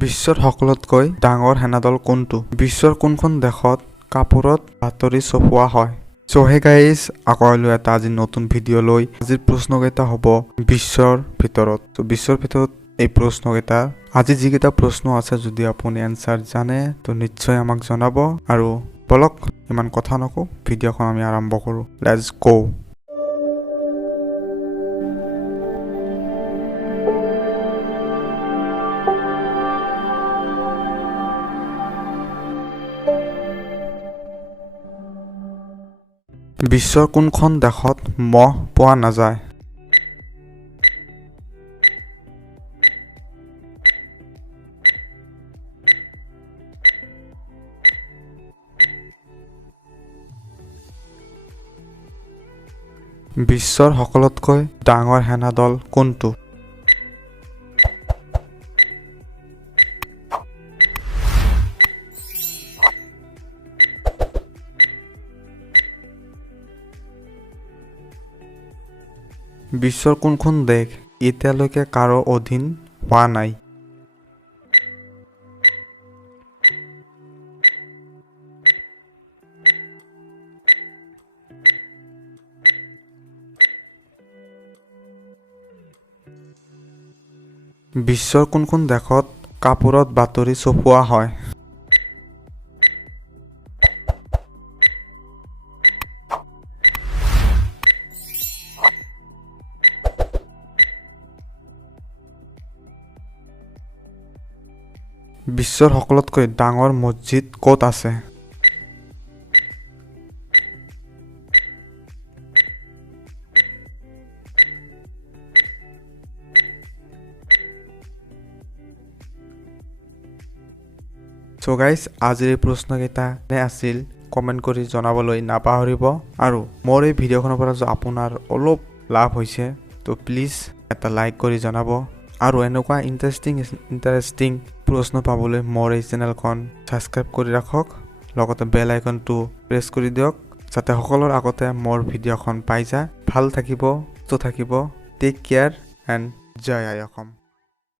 বিশ্বৰ সকলোতকৈ ডাঙৰ সেনাদল কোনটো? বিশ্বৰ কোনখন দেশত কাপোৰত বাতৰি ছপোৱা হয়? সো হে গাইজ, আকৌ এটা আজি নতুন ভিডিঅ' লৈ আজিৰ প্ৰশ্নকেইটা হ'ব বিশ্বৰ ভিতৰত। তো বিশ্বৰ ভিতৰত এই প্ৰশ্নকেইটা আজি যিকেইটা প্ৰশ্ন আছে, যদি আপুনি এনসাৰ জানে তো নিশ্চয় আমাক জনাব। আৰু বলক ইমান কথা নকওঁ, ভিডিঅ'খন আমি আৰম্ভ কৰোঁ। Let's go. বিশ্বৰ কোনখন দেশত মহ পোৱা নাযায়? বিশ্বৰ সকলোতকৈ ডাঙৰ সেনাদল কোনটো? বিশ্বৰ কোনখন দেশ এতিয়ালৈকে কাৰো অধীন হোৱা নাই? বিশ্বৰ কোনখন দেশত কাপোৰত বাতৰি ছপোৱা হয়? বিশ্বৰ সকলোতকৈ ডাঙৰ মছজিদ ক'ত আছে? সো গাইজ, আজিৰ এই প্ৰশ্নকেইটা আছিল কমেণ্ট কৰি জনাবলৈ নাপাহৰিব। আৰু মোৰ এই ভিডিঅ'খনৰ পৰা আপোনাৰ অলপ লাভ হৈছে তো প্লিজ এটা লাইক কৰি জনাব। আৰু এনেকুৱা ইণ্টাৰেষ্টিং প্ৰশ্ন পাবলৈ মোৰ এই চেনেলখন ছাবস্ক্ৰাইব কৰি ৰাখক, লগতে বেল আইকনটো প্ৰেছ কৰি দিয়ক, যাতে সকলোৰ আগতে মোৰ ভিডিঅ'খন পাই যায়। ভাল থাকিব, সুস্থ থাকিব। টেক কেয়াৰ এণ্ড জয় আই অসম।